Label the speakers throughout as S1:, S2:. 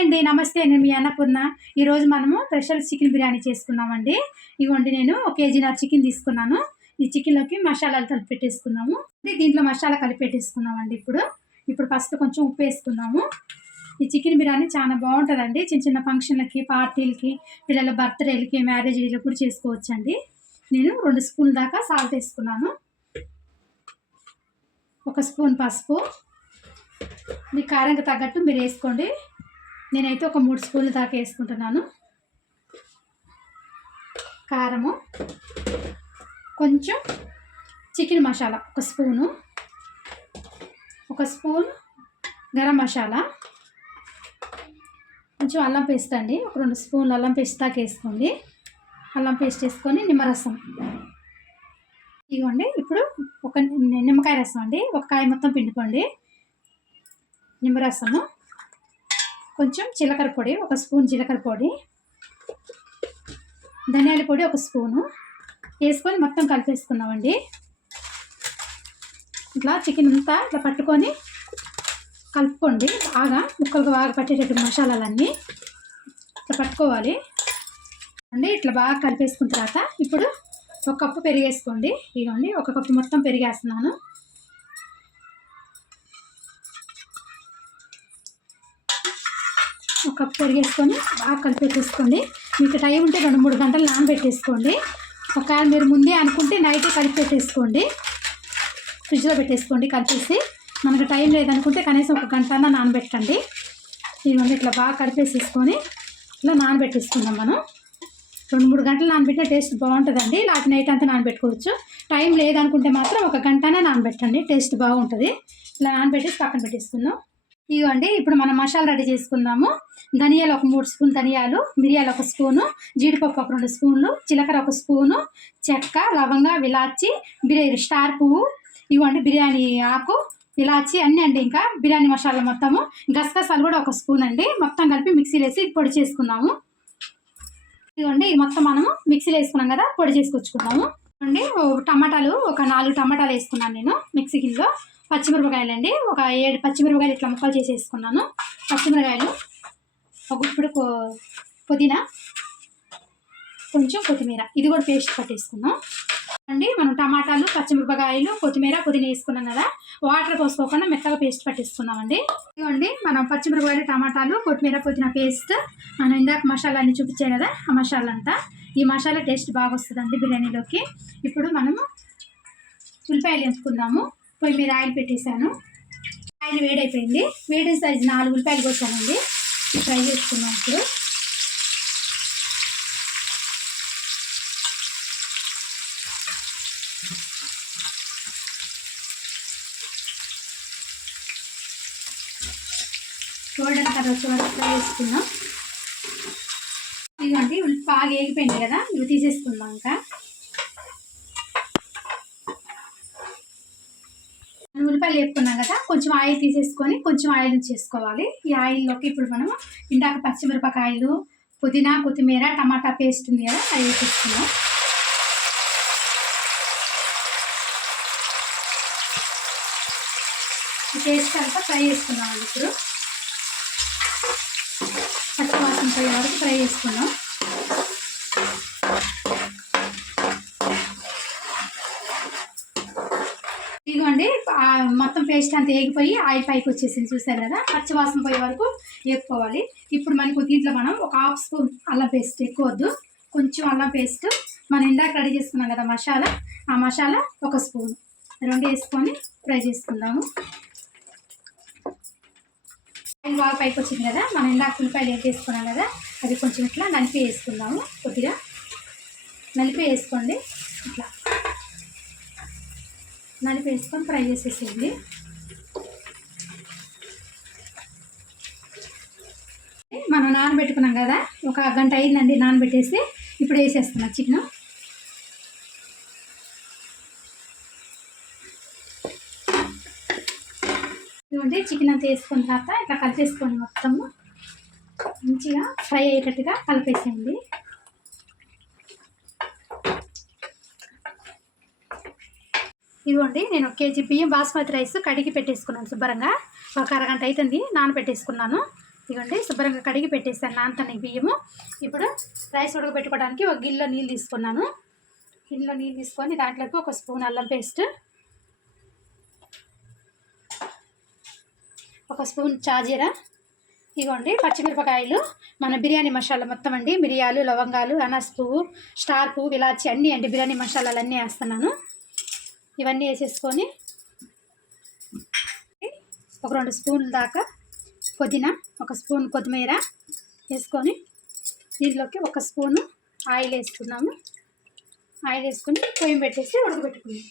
S1: అండి నమస్తే. నేను మీ అన్నపూర్ణ. ఈరోజు మనము స్పెషల్ చికెన్ బిర్యానీ చేసుకున్నామండి ఇవ్వండి నేను ఒక కేజీ నా చికెన్ తీసుకున్నాను. ఈ చికెన్లోకి మసాలాలు కలిపెట్టేసుకున్నాము దీంట్లో మసాలా కలిపి పెట్టేసుకున్నామండి ఇప్పుడు. ఇప్పుడు ఫస్ట్ కొంచెం ఉప్పు వేసుకున్నాము ఈ చికెన్ బిర్యానీ చాలా బాగుంటుందండి. చిన్న చిన్న ఫంక్షన్లకి పార్టీలకి పిల్లల బర్త్డేలకి మ్యారేజ్లకి కూడా చేసుకోవచ్చండి. నేను రెండు స్పూన్ దాకా సాల్ట్ వేసుకున్నాను. ఒక స్పూన్ పసుపు. మీ కారంకి తగ్గట్టు మీరు వేసుకోండి. నేనైతే ఒక మూడు స్పూన్లు దాకా వేసుకుంటున్నాను. కారము కొంచెం చికెన్ మసాలా ఒక స్పూను ఒక స్పూన్ గరం మసాలా కొంచెం అల్లం పేస్ట్ అండి ఒక రెండు స్పూన్లు అల్లం పేస్ట్ దాకా వేసుకోండి. అల్లం పేస్ట్ వేసుకొని నిమ్మరసం. ఇవ్వండి ఇప్పుడు ఒక నిమ్మకాయ రసం అండి ఒక కాయ మొత్తం పిండుకోండి. నిమ్మరసము. కొంచెం జీలకర్ర పొడి ఒక స్పూన్ జీలకర్ర పొడి ధనియాల పొడి ఒక స్పూను. వేసుకొని మొత్తం కలిపేసుకున్నామండి ఇట్లా చికెన్ అంతా ఇట్లా పట్టుకొని కలుపుకోండి. బాగా ముక్కలకు బాగా పట్టేటట్టు మసాలాలన్నీ ఇట్లా పట్టుకోవాలి. అండి ఇట్లా బాగా కలిపేసుకున్న తర్వాత ఇప్పుడు ఒక కప్పు పెరిగేసుకోండి. ఇదిగోండి ఒక కప్పు మొత్తం పెరిగేస్తున్నాను. ఒక కప్పు పెరిగేసుకొని బాగా కలిపేసేసుకోండి మీకు టైం ఉంటే రెండు మూడు గంటలు నానబెట్టేసుకోండి. ఒకవేళ మీరు ముందే అనుకుంటే నైట్ కలిపి పెట్టేసుకోండి. ఫ్రిడ్జ్లో పెట్టేసుకోండి కలిపేసి. మనకు టైం లేదనుకుంటే కనీసం ఒక గంట అన్నా నానబెట్టండి. ఇదిగోండి ఇట్లా బాగా కలిపేసేసుకొని ఇట్లా నానబెట్టేసుకుందాం మనం. రెండు మూడు గంటలు నానబెట్టిన టేస్ట్ బాగుంటుందండి. లేకపోతే నైట్ అంతా నానబెట్టుకోవచ్చు. టైం లేదనుకుంటే మాత్రం ఒక గంటనే నానబెట్టండి. టేస్ట్ బాగుంటుంది. ఇలా నానబెట్టేసి పక్కన పెట్టేసుకుందాం. ఇవ్వండి ఇప్పుడు మనం మసాలా రెడీ చేసుకుందాము. ధనియాలు ఒక మూడు స్పూన్ ధనియాలు మిరియాలు ఒక స్పూను జీడిపప్పు ఒక రెండు స్పూన్లు జీలకర్ర ఒక స్పూను చెక్క లవంగ విలాచి బిర్యానీ స్టార్ పువ్వు ఇవ్వండి బిర్యానీ ఆకు ఇలాచి అన్నీ అండి ఇంకా బిర్యానీ మసాలా మొత్తము. గసగసాలు కూడా ఒక స్పూన్ అండి. మొత్తం కలిపి మిక్సీలో వేసి పొడి చేసుకున్నాము ఇదిగోండి ఇది మొత్తం మనము మిక్సీలో వేసుకున్నాం కదా పొడి చేసుకొచ్చుకున్నాము అండి టమాటాలు ఒక నాలుగు టమాటాలు వేసుకున్నాను నేను మిక్సీ గిన్నెలో. పచ్చిమిరపకాయలు అండి ఒక ఏడు పచ్చిమిరపకాయలు ఇట్లా ముక్కలు చేసేసుకున్నాను. పచ్చిమిరకాయలు పచ్చిమిరపకాయలు ఒక ఇప్పుడు పుదీనా కొంచెం కొత్తిమీర. ఇది కూడా పేస్ట్ పట్టేసుకున్నాం అండి మనం టమాటాలు పచ్చిమిరపకాయలు కొత్తిమీర పుదీనా వేసుకున్నాం కదా వాటర్ పోసుకోకుండా మెత్తగా పేస్ట్ పట్టేసుకున్నామండి ఇదిగోండి మనం పచ్చిమిరపకాయలు టమాటాలు కొత్తిమీర పుదీనా పేస్ట్ మనం ఇందాక మసాలా అన్ని చూపించాయి కదా ఆ మసాలా అంతా ఈ మసాలా టేస్ట్ బాగా వస్తుందండి బిర్యానీలోకి. ఇప్పుడు మనము ఉల్లిపాయలు ఎంపుకుందాము పొయ్యి మీద ఆయిల్ పెట్టేశాను. ఆయిల్ వేడైపోయింది. వేడి సైజు నాలుగు ఉల్లిపాయలు కొట్టానండి ఫ్రై చేసుకున్నాం ఇప్పుడు. గోల్డెన్ కలర్ వరకు ఫ్రై చేసుకున్నాం. ఇదిగోండి బాగా వేగిపోయింది కదా ఇవి తీసేసుకుందాం ఇంకా. ఉల్లిపాయలు వేపుకున్నాం కదా కొంచెం ఆయిల్ తీసేసుకొని కొంచెం ఆయిల్ చేసుకోవాలి. ఈ ఆయిల్లోకి ఇప్పుడు మనం ఇందాక పచ్చిమిరపకాయలు పుదీనా కొత్తిమీర టమాటా పేస్ట్ ఉంది కదా అది వేసేసుకుందాం పేస్ట్ అంతా ఫ్రై చేసుకున్నామండి ఇప్పుడు. పచ్చివాసన పోయే వరకు ఫ్రై చేసుకున్నాం ఇదిగోండి ఆ మొత్తం పేస్ట్ అంతా వేగిపోయి ఆయిల్ పైకి వచ్చేసింది. చూసారు కదా? పచ్చివాసన పోయే వరకు వేపుకోవాలి ఇప్పుడు మనకు దీంట్లో మనం ఒక హాఫ్ స్పూన్ అల్లం పేస్ట్ ఎక్కువ వద్దు కొంచెం అల్లం పేస్ట్. మనం ఇందాక రెడీ చేసుకున్నాం కదా మసాలా. ఆ మసాలా ఒక స్పూన్. రెండు వేసుకొని ఫ్రై చేసుకుందాము. ఆయిల్ బాగా పైకి వచ్చింది కదా? మనం ఇందాక ఉల్లిపాయలు వేసి వేసుకున్నాం కదా? అది కొంచెం ఇట్లా నలిపి వేసుకుందాము. కొద్దిగా నలిపి వేసుకోండి. ఇట్లా నలిపి వేసుకొని ఫ్రై చేసేసేయండి. మనం నానబెట్టుకున్నాం కదా ఒక గంట అయిందండి నానబెట్టేసి ఇప్పుడు వేసేస్తున్నా చికెన్. ఇదిగోండి చికెన్ అంతా వేసుకున్న తర్వాత ఇట్లా కలిపేసుకోండి మొత్తము. మంచిగా ఫ్రై అయ్యేటట్టుగా కలిపేసేయండి. ఇదిగోండి నేను ఒక కేజీ బియ్యం బాస్మతి రైస్ కడిగి పెట్టేసుకున్నాను శుభ్రంగా. ఒక అరగంట అవుతుంది నానబెట్టేసుకున్నాను. ఇదిగోండి శుభ్రంగా కడిగి పెట్టేసాను నాంతని బియ్యము. ఇప్పుడు రైస్ ఉడకబెట్టుకోవడానికి ఒక గిన్నెలో నీళ్ళు తీసుకున్నాను. గిన్నెలో నీళ్ళు తీసుకొని దాంట్లోకి ఒక స్పూన్ అల్లం పేస్ట్ ఒక స్పూన్ చాజీరా ఇదిగోండి పచ్చిమిరపకాయలు మన బిర్యానీ మసాలా మొత్తం అండి. మిరియాలు లవంగాలు అనాస్ పువ్వు స్టార్ పువ్వు ఇలాచి అన్నీ అండి. బిర్యానీ మసాలాలు అన్నీ వేస్తున్నాను. ఇవన్నీ వేసేసుకొని ఒక రెండు స్పూన్ల దాకా పుదీనా ఒక స్పూన్ కొత్తిమీర వేసుకొని దీంట్లోకి ఒక స్పూను ఆయిల్ వేసుకున్నాము ఆయిల్ వేసుకొని పొయ్యి పెట్టేసి ఉడకబెట్టుకున్నాము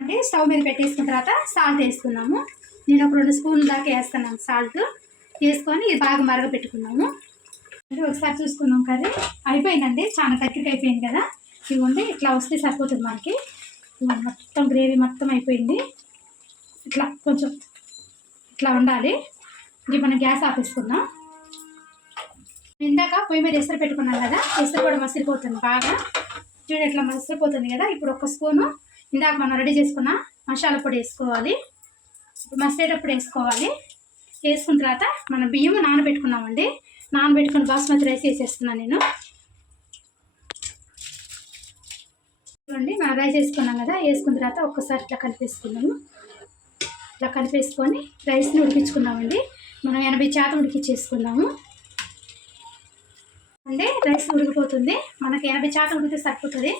S1: అంటే స్టవ్ మీద పెట్టేసుకున్న తర్వాత సాల్ట్ వేసుకున్నాము. నేను ఒక రెండు స్పూన్ల దాకా వేస్తున్నాను సాల్ట్. వేసుకొని ఇది బాగా మరగపెట్టుకున్నాము అంటే ఒకసారి చూసుకున్నాం కర్రీ. అయిపోయిందండి. చాలా దగ్గరికి అయిపోయింది కదా. ఇవ్వండి ఇట్లా వస్తే సరిపోతుంది మనకి. మొత్తం గ్రేవీ మొత్తం అయిపోయింది. ఇట్లా కొంచెం ఇట్లా ఉండాలి. ఇది మనం గ్యాస్ ఆపేసుకుందాం. ఇందాక పొయ్యి మీద ఎసరు పెట్టుకున్నాం కదా ఎసరు కూడా మసిలిపోతుంది బాగా. చూడు ఎట్లా మసిలిపోతుంది కదా ఇప్పుడు ఒక స్పూను ఇందాక మనం రెడీ చేసుకున్న మసాలా పొడి వేసుకోవాలి. మసిలేటప్పుడు వేసుకోవాలి. వేసుకున్న తర్వాత మనం బియ్యం నానబెట్టుకున్నామండి. నానబెట్టుకుని బాస్మతి రైస్ వేసేస్తున్నాను నేను. చూడండి మనం రైస్ వేసుకున్నాం కదా వేసుకున్న తర్వాత ఒక్కసారి ఇట్లా కలిపేసుకున్నాము ఇట్లా కలిపేసుకొని రైస్ని ఉడికించుకున్నామండి మనం ఎనభై శాతం ఉడికించేసుకున్నాము అంటే రైస్ ఉడికిపోతుంది. మనకి ఎనభై శాతం ఉడికితే సరిపోతుంది.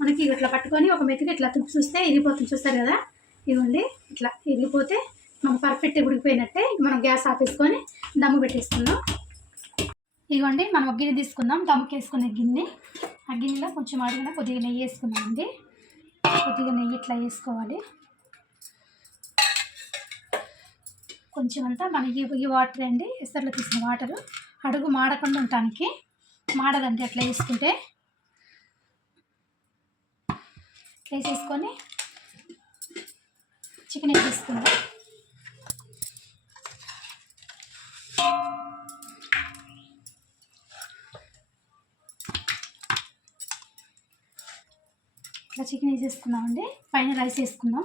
S1: మనకి ఇట్లా పట్టుకొని ఒక మెతుకు ఇట్లా తుప్పు చూస్తే ఇరిగిపోతుంది. చూస్తారు కదా? ఇవ్వండి ఇట్లా ఇరిగిపోతే మనం పర్ఫెక్ట్ ఉడికిపోయినట్టే మనం గ్యాస్ ఆపేసుకొని దమ్ము పెట్టేసుకుందాం. ఇదిగోండి మనం ఒక గిన్నె తీసుకుందాం. దమ్ముకి వేసుకునే గిన్నె. ఆ గిన్నెలో కొంచెం అడిగిన కొద్దిగా నెయ్యి వేసుకున్నామండి కొద్దిగా నెయ్యి ఇట్లా వేసుకోవాలి. కొంచెం అంతా మన ఈ ఈ వాటర్ అండి ఎసర్లో తీసిన వాటరు అడుగు మాడకుండా ఉండటానికి మాడదండి అట్లా వేసుకుంటే. వేసేసుకొని చికెన్ వేసేసుకుందాం ఇట్లా చికెన్ వేసేసుకున్నామండి పైన రైస్ వేసుకుందాం.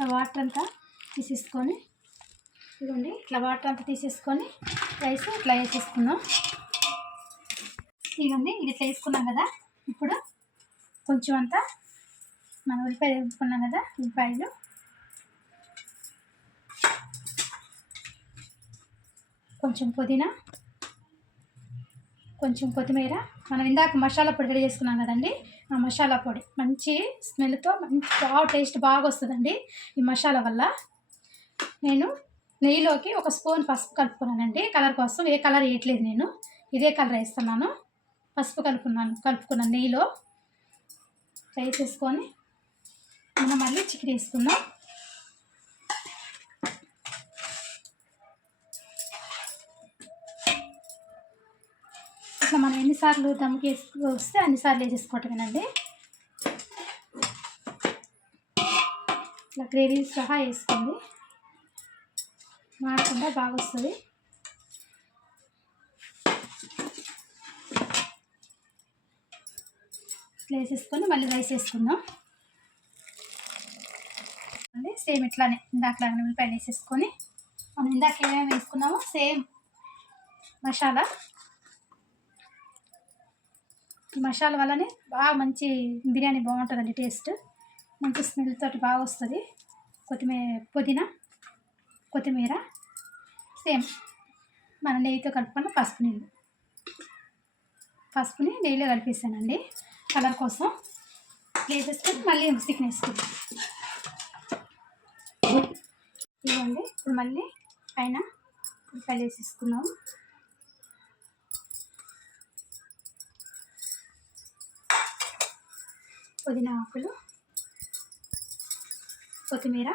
S1: ఇట్లా వాటర్ అంతా తీసేసుకొని ఇదిగోండి ఇట్లా వాటర్ అంతా తీసేసుకొని రైస్ ఇట్లా వేసేసుకున్నాం ఇదిగోండి ఇది ఇట్లా వేసుకున్నాం కదా ఇప్పుడు కొంచెం అంతా మనం ఉల్లిపాయలు వేసుకున్నాం కదా ఉల్లిపాయలు. కొంచెం పుదీనా కొంచెం కొత్తిమీర. మనం ఇందాక మసాలా పొడి రెడీ చేసుకున్నాం కదండి మసాలా పొడి. మంచి స్మెల్తో మంచి బాగా టేస్ట్ బాగా వస్తుందండి ఈ మసాలా వల్ల. నేను నెయ్యిలోకి ఒక స్పూన్ పసుపు కలుపుకున్నానండి. కలర్ కోసం ఏ కలర్ వేయట్లేదు నేను. ఇదే కలర్ వేస్తున్నాను. పసుపు కలుపుకున్నాను కలుపుకున్నాను నెయ్యిలో ఫ్రై చేసుకొని మనం మళ్ళీ చికెన్ వేసుకుందాం ఎన్నిసార్లు దమ్కి వేసుకు వస్తే అన్నిసార్లు వేసేసుకోవటమేనండి. ఇట్లా గ్రేవీ సహా వేసుకోండి. మాడకుండా బాగా వస్తుంది ఇట్లా వేసేసుకొని మళ్ళీ రైస్ వేసుకుందాం. అండి సేమ్ ఇట్లానే ఇందాక ఉల్లిపాయలు వేసేసుకొని మనం ఇందాక ఏమేమి వేసుకున్నామో సేమ్ మసాలా ఈ మసాలా వల్లనే బాగా మంచి బిర్యానీ బాగుంటుందండి టేస్ట్. మంచి స్మెల్ తోటి బాగా వస్తుంది. కొత్తిమీర పుదీనా కొత్తిమీర సేమ్ మన నెయ్యితో కలుపుకున్న పసుపు నీళ్ళు పసుపుని నెయ్యిలో కలిపేసానండి కలర్ కోసం. వేసేసుకొని మళ్ళీ చికెన్ వేసుకుంటాం ఇవ్వండి ఇప్పుడు మళ్ళీ పైన ఉల్లిపాయలు వేసేసుకున్నాము పుదీనా ఆకులు కొత్తిమీర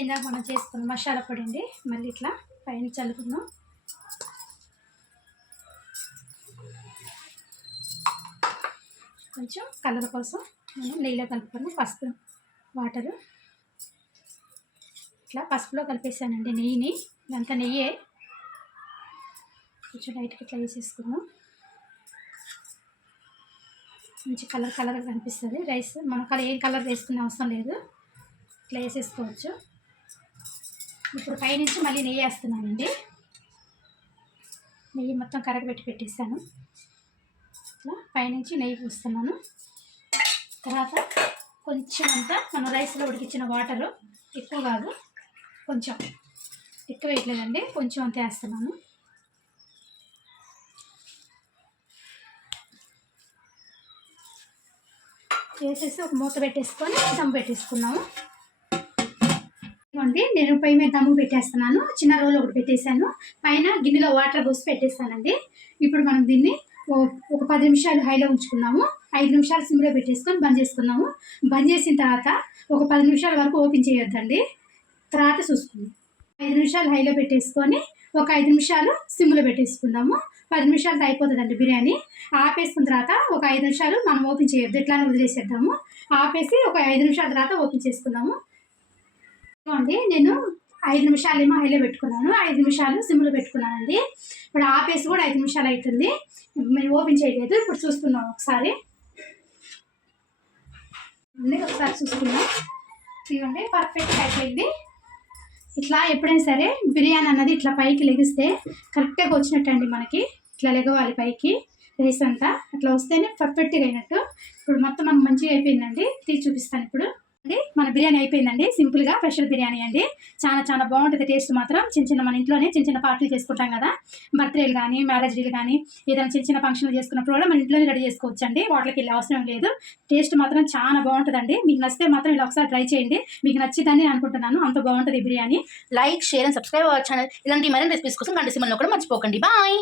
S1: ఇందాక మనం చేసుకున్న మసాలా పొడి అండి. మళ్ళీ ఇట్లా పైన చల్లుకుందాం. కొంచెం కలర్ కోసం మనం నెయ్యిలో కలుపుకొని పసుపు వాటరు. ఇట్లా పసుపులో కలిపేసానండి నెయ్యిని. ఇదంతా నెయ్యే. కొంచెం లైట్గా ఇట్లా వేసేసుకుందాం మంచి కలర్ కలర్గా కనిపిస్తుంది. రైస్ మన కలర్ ఏం కలర్ వేసుకునే అవసరం లేదు. ఇట్లా వేసేసుకోవచ్చు ఇప్పుడు పైనుంచి మళ్ళీ నెయ్యి వేస్తున్నానండి. నెయ్యి మొత్తం కరగబెట్టి పెట్టేసాను ఇట్లా పైనుంచి నెయ్యి పూస్తున్నాను. తర్వాత కొంచెం అంతా మన రైస్లో ఉడికించిన వాటరు ఎక్కువ కాదు. కొంచెం ఎక్కువ వేయట్లేదండి. కొంచెం అంత వేస్తున్నాను. చేసేసి ఒక మూత పెట్టేసుకొని దమ్ పెట్టేసుకున్నాము. ఇదిగోండి నేను పై మీద దమ్ము పెట్టేస్తున్నాను. చిన్న రోలు ఒకటి పెట్టేశాను. పైన గిన్నెలో వాటర్ పోసి పెట్టేస్తానండి. ఇప్పుడు మనం దీన్ని ఓ- ఒక పది నిమిషాలు హైలో ఉంచుకున్నాము. ఐదు నిమిషాలు సిమ్లో పెట్టేసుకొని బంద్ చేసుకున్నాము. బంద్ చేసిన తర్వాత ఒక పది నిమిషాల వరకు ఓపెన్ చేయొద్దండి. తర్వాత చూసుకుందాం. ఐదు నిమిషాలు హైలో పెట్టేసుకొని ఒక ఐదు నిమిషాలు సిమ్లో పెట్టేసుకుందాము. పది నిమిషాలతో అయిపోతుందండి బిర్యానీ. ఆపేసుకున్న తర్వాత ఒక ఐదు నిమిషాలు మనం ఓపెన్ చేయొద్దు. ఇట్లానే వదిలేసేద్దాము. ఆపేసి ఒక ఐదు నిమిషాల తర్వాత ఓపెన్ చేసుకుందాము. ఇదిగోండి నేను ఐదు నిమిషాలు ఏమో హైలో పెట్టుకున్నాను. ఐదు నిమిషాలు సిమ్లో పెట్టుకున్నానండి. ఇప్పుడు ఆపేసి కూడా ఐదు నిమిషాలు అవుతుంది. మేము ఓపెన్ చేయలేదు. ఇప్పుడు చూసుకున్నాం ఒకసారి. ఒకసారి చూసుకున్నాం ఇదిగోండి పర్ఫెక్ట్ అయిపోయింది. ఇట్లా ఎప్పుడైనా సరే బిర్యానీ అన్నది ఇట్లా పైకి లెగిస్తే కరెక్ట్గా వచ్చినట్టండి మనకి. ఇట్లా లెగవాలి పైకి రైస్ అంతా. అట్లా వస్తేనే పర్ఫెక్ట్గా అయినట్టు. ఇప్పుడు మొత్తం మనకు మంచిగా అయిపోయిందండి. తీసి చూపిస్తాను ఇప్పుడు. అండి. మన బిర్యానీ అయిపోయిందండి. సింపుల్గా స్పెషల్ బిర్యానీ అండి. చాలా చాలా బాగుంటుంది. టేస్ట్ మాత్రం చిన్న చిన్న మన ఇంట్లోనే చిన్న చిన్న పార్టీలు చేసుకుంటాం కదా. బర్త్డేలు కానీ మ్యారేజ్ డేలు కానీ ఏదైనా చిన్న చిన్న ఫంక్షన్లు చేసుకున్నప్పుడు కూడా మన ఇంట్లోనే రెడీ చేసుకోవచ్చు అండి వాటికి వెళ్ళే అవసరం లేదు. టేస్ట్ మాత్రం చాలా బాగుంటుందండి. మీకు నచ్చితే మాత్రం ఇలా ఒకసారి ట్రై చేయండి. మీకు నచ్చిద్దని అనుకుంటున్నాను. అంత బాగుంటుంది ఈ biryani.
S2: Like share and subscribe our channel ఇలాంటి మరిన్ని రెసిపీస్ కోసం గంట సిమ్మల్ని కూడా మర్చిపోకండి. బాయ్